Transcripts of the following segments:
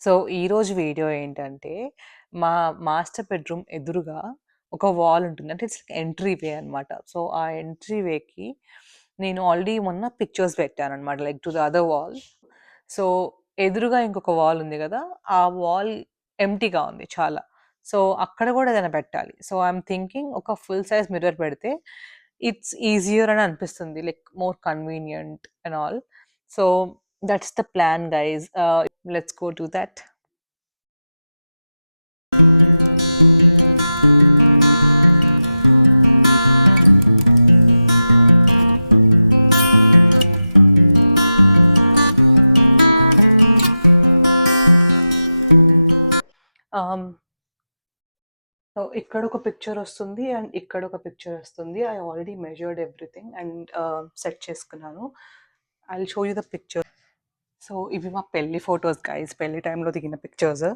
సో, ఈరోజు వీడియో ఏంటంటే, మా మాస్టర్ బెడ్‌రూమ్ ఎదురుగా ఒక వాల్ ఉంటుంది. అంటే ఇట్స్ ఎంట్రీ వే అనమాట. సో, ఆ ఎంట్రీ వేకి నేను ఆల్రెడీ మొన్న పిక్చర్స్ పెట్టాననమాట. Like to the other wall. So, ఎదురుగా ఇంకొక వాల్ ఉంది గదా! ఆ వాల్ ఎంప్టీగా ఉంది చాలా. సో, అక్కడ గూడా ఏదైనా పెట్టాలి. సో, ఐయామ్ థింకింగ్ ఒక ఫుల్ సైజ్ మిర్రర్ పెడితే ఇట్స్ ఈజియర్ అని అనిపిస్తుంది. Like more convenient and all. So, that's the plan guys. Let's go do that. Ah, so, ఇక్కడొక పిక్చరొస్తుంది అండ్ ఇక్కడొక పిక్చరొస్తుంది. I already measured everything and set చేసుకున్నాను. I will show you the picture. So, ఇవి మా పెళ్లి ఫోటోస్ గైస్. పెళ్లి టైమ్‌లో దిగిన pictures.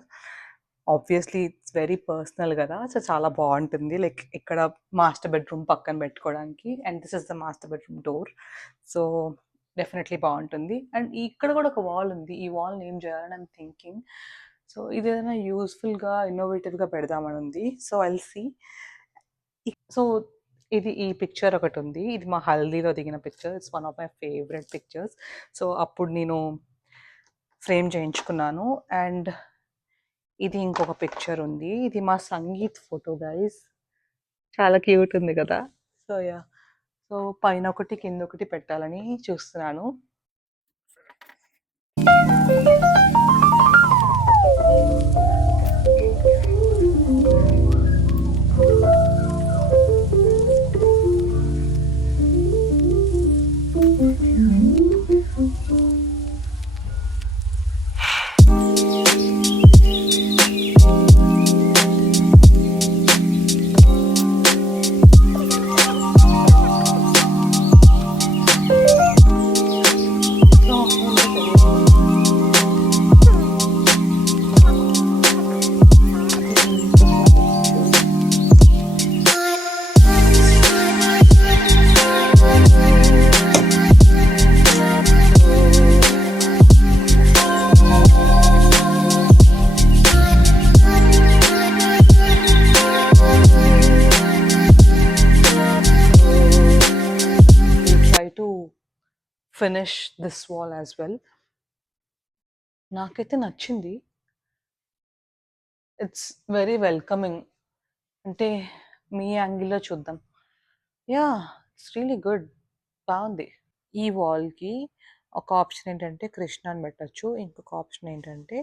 Obviously it's very personal గదా! సో, చాలా బావుంటుంది. లైక్ ఇక్కడ మాస్టర్ బెడ్‌రూమ్ పక్కన పెట్టుకోవడానికి and this is the master bedroom door. So, definitely బావుంటుంది. అండ్ ఇక్కడ గూడా ఒక వాల్ ఉంది. ఈ వాల్‌ని ఏం చేయాలని ఐయామ్ థింకింగ్. సో, ఇదేదైనా యూజ్‌ఫుల్‌గా, ఇన్నోవేటివ్‌గా పెడదామని ఉంది. So, I will see. So, ఈ పిక్చర్ ఒకటుంది. ఇది మా హల్దీలో దిగిన picture. It's one of my favourite pictures. So, అప్పుడు నేను ఫ్రేమ్ చేయించుకున్నాను. అండ్ ఇది ఇంకొక పిక్చర్ ఉంది. ఇది మా సంగీత్ ఫోటో గైస్. చాలా క్యూట్ ఉంది గదా! So, yeah! సో, పైనొకటి, కిందొకటి పెట్టాలని చూస్తున్నాను. So, we'll try to finish this wall as well. నాకైతే నచ్చింది. It's very welcoming. అంటే మీ యాంగిల్‌లో చూద్దాం. యాహ్! It's really good. బావుంది. ఈ వాల్‌కి ఒక ఆప్షన్ ఏంటంటే కృష్ణ అని పెట్టొచ్చు. ఇంకొక ఆప్షన్ ఏంటంటే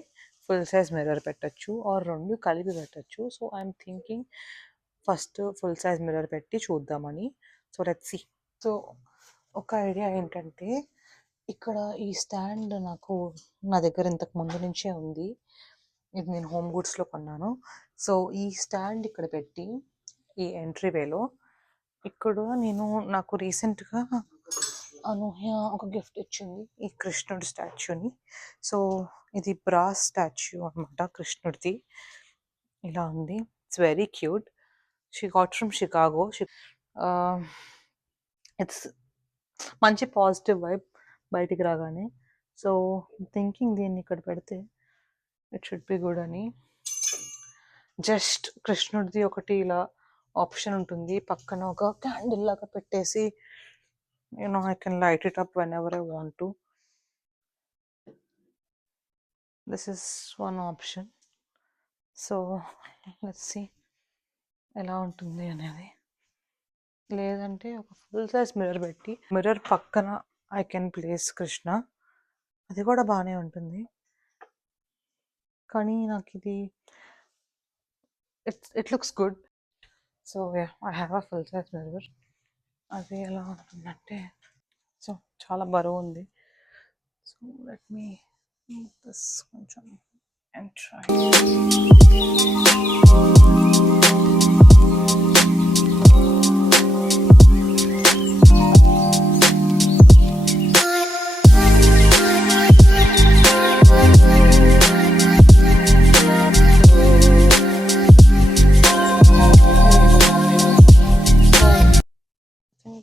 ఫుల్ సైజ్ మిర్రర్ పెట్టొచ్చు. ఆర్ 2 కలిపి పెట్టొచ్చు. So, I'm thinking first full size mirror పెట్టి చూద్దామని. So, let's see. సో, ఒక ఐడియా ఏంటంటే ఇక్కడ ఈ స్టాండ్ నా దగ్గర ఇంతకు ముందు నుంచే ఉంది. ఇది నేను హోమ్ గుడ్స్‌లో కొన్నాను. సో, ఈ స్టాండ్ ఇక్కడ పెట్టి ఈ ఎంట్రీ వేలో ఇక్కడ నాకు రీసెంట్‌గా అనూహ్య ఒక గిఫ్ట్ ఇచ్చింది. ఈ కృష్ణుడి స్టాచ్యూని. సో, ఇది బ్రాస్ స్టాచ్యూ అనమాట కృష్ణుడిది. ఇలా ఉంది. It's very cute. She got from Chicago. Ah, it's మంచి పాజిటివ్ వైబ్ బయటికి రాగానే. సో, థింకింగ్ దీన్ని ఇక్కడ పెడితే ఇట్ షుడ్ బి గుడ్ అని. జస్ట్ కృష్ణుడిది ఒకటి ఇలా ఆప్షన్ ఉంటుంది. పక్కన ఒక క్యాండిల్ లాగా పెట్టేసి I can light it up whenever I want to. This is one option. So, let's see ఎలా ఉంటుంది అనేది. లేదంటే ఒక ఫుల్ సైజ్ మిర్రర్ పెట్టి మిర్రర్ పక్కన ఐ కెన్ ప్లేస్ కృష్ణ. అది కూడా బానే ఉంటుంది. కానీ నాకిది it looks good. So, yeah! I have a full size mirror. అది ఎలా ఉంటుందంటే సో, చాలా బరువుంది. So, let me move this కొంచెం and try.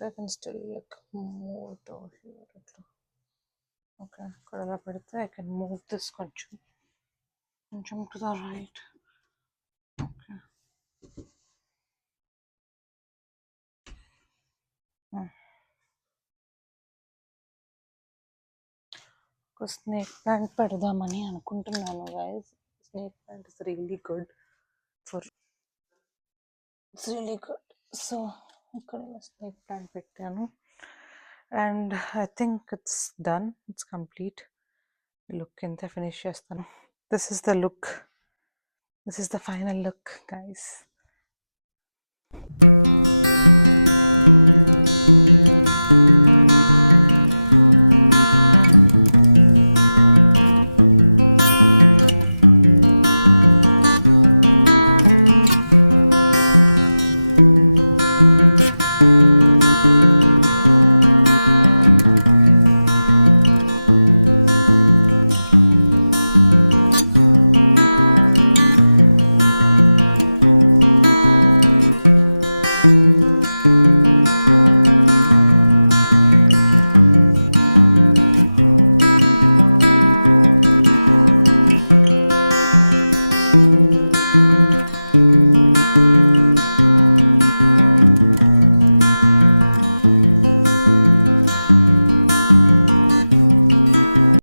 I can still like move it over here. Okay, ఇక్కడ అలా పెడితే I can move this కొంచెం. Jump to the right. Okay. ఒక స్నేక్ ప్లాంట్ పెడదామని అనుకుంటున్నాను guys. Snake plant is really good for it's really good. So ఇక్కడ snake plant పెట్టాను and I think it's done, it's complete. Look ఎంత ఫినిష్ చేస్తాను. This is the look, this is the final look guys.